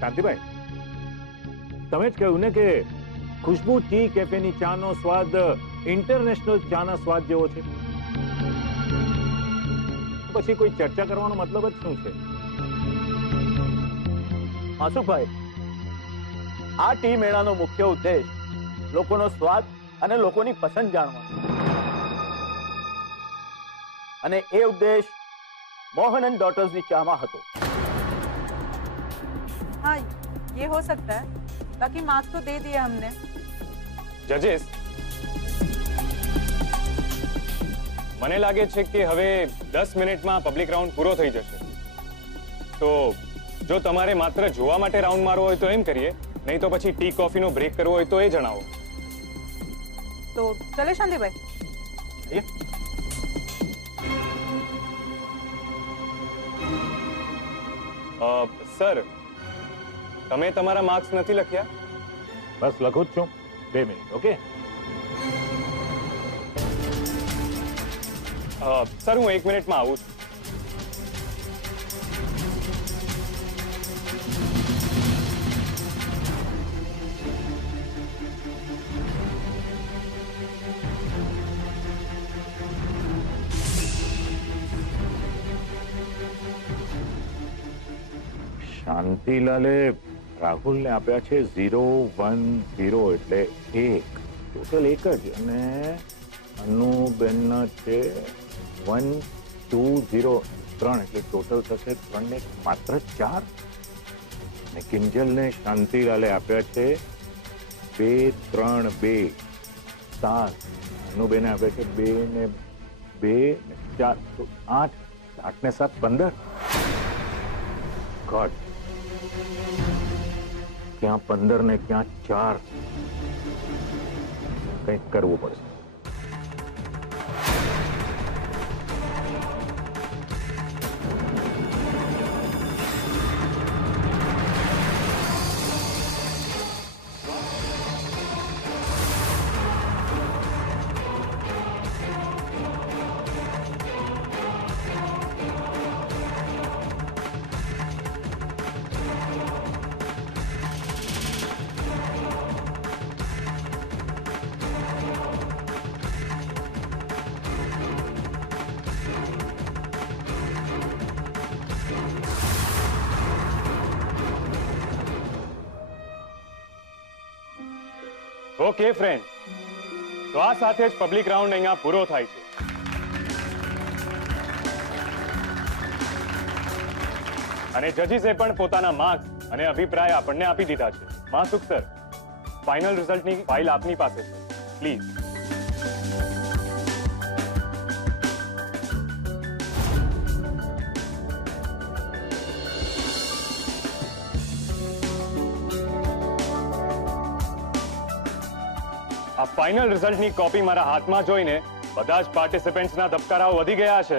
શાંતિભાઈ, તમે જ કહ્યું ને કે ખુશ્બુ ટી કેફેની ચાનો સ્વાદ ઇન્ટરનેશનલ ચાના સ્વાદ જેવો છે. પછી કોઈ ચર્ચા કરવાનો મતલબ જ શું છે? માસુભાઈ, આ ટી મેળાનો મુખ્ય ઉદ્દેશ લોકોનો સ્વાદ અને લોકોની પસંદ જાણવાનો, અને એ ઉદ્દેશ મોહન એન્ડ ડોટર્સની ચામાં હતો. हाँ, ये हो सकता है. बाकी मार्क्स तो दे दिए हमने. જજીસ, મને લાગે છે કે હવે 10 મિનિટમાં પબ્લિક રાઉન્ડ પૂરો થઈ જશે. તો જો તમારે માત્ર જોવા માટે રાઉન્ડ મારવો હોય તો એમ કરીએ, નહીં તો પછી ટી કોફીનો બ્રેક કરવો હોય તો એ જણાવો. तो चले शांतिभाई. સર, તમે તમારા માર્ક્સ નથી લખ્યા? બસ લખું જ છું. 2 મિનિટ. ઓકે સર, હું 1 મિનિટમાં આવું છું. શાંતિલાલે રાહુલને આપ્યા છે 010 એટલે 1, ટોટલ 1 જ. અને અનુબેનના છે 1203 એટલે ટોટલ થશે 3 ને માત્ર 4. અને કિંજલને શાંતિલાલે આપ્યા છે 232 7. અનુબેને આપ્યા છે 2 ને 4 તો 8. 8 ને 7 15. ગોડ, ક્યાં 15 ને ક્યાં 4. કંઈક કરવું પડશે. ઓકે ફ્રેન્ડ, તો આ સાથે જ પબ્લિક રાઉન્ડ અહીંયા પૂરો થાય છે. અને જજીસે પણ પોતાના માર્ક્સ અને અભિપ્રાય આપણને આપી દીધા છે. માસુક સર, ફાઇનલ રિઝલ્ટની ફાઇલ આપની પાસે છે. પ્લીઝ. આ ફાઇનલ રિઝલ્ટની કોપી મારા હાથમાં જોઈને બધા જ પાર્ટિસિપન્ટ્સના ધબકારાઓ વધી ગયા છે.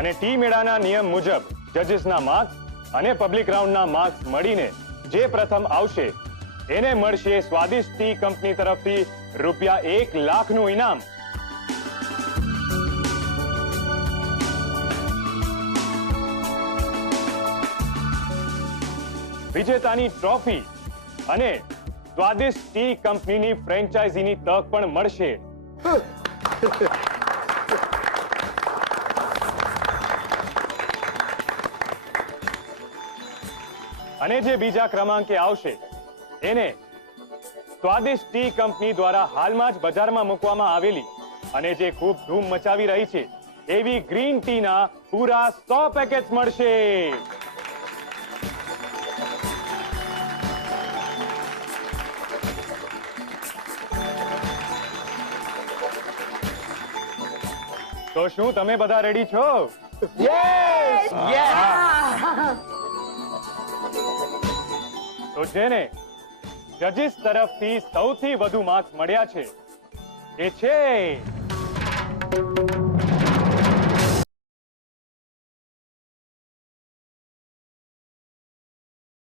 અને ટી મેળાના નિયમ મુજબ જજીસના માર્ક્સ અને પબ્લિક રાઉન્ડના માર્ક્સ મળીને જે પ્રથમ આવશે એને મળશે સ્વાદિષ્ટ ટી કંપની તરફથી ₹1 લાખનું ઇનામ. વિજેતાની ટ્રોફી અને સ્વાદિષ્ટ ટી કંપનીની ફ્રેન્ચાઇઝીની તક પણ મળશે. અને જે બીજા ક્રમાંકે આવશે એને સ્વાદિષ્ટ ટી કંપની દ્વારા હાલમાં જ બજારમાં મૂકવામાં આવેલી અને જે ખૂબ ધૂમ મચાવી રહી છે એવી ગ્રીન ટીના પૂરા 100 પેકેટ્સ મળશે. તો શું તમે બધા રેડી છો? યસ! તો જેને જજીસ તરફથી સૌથી વધુ માર્ક્સ મળ્યા છે એ છે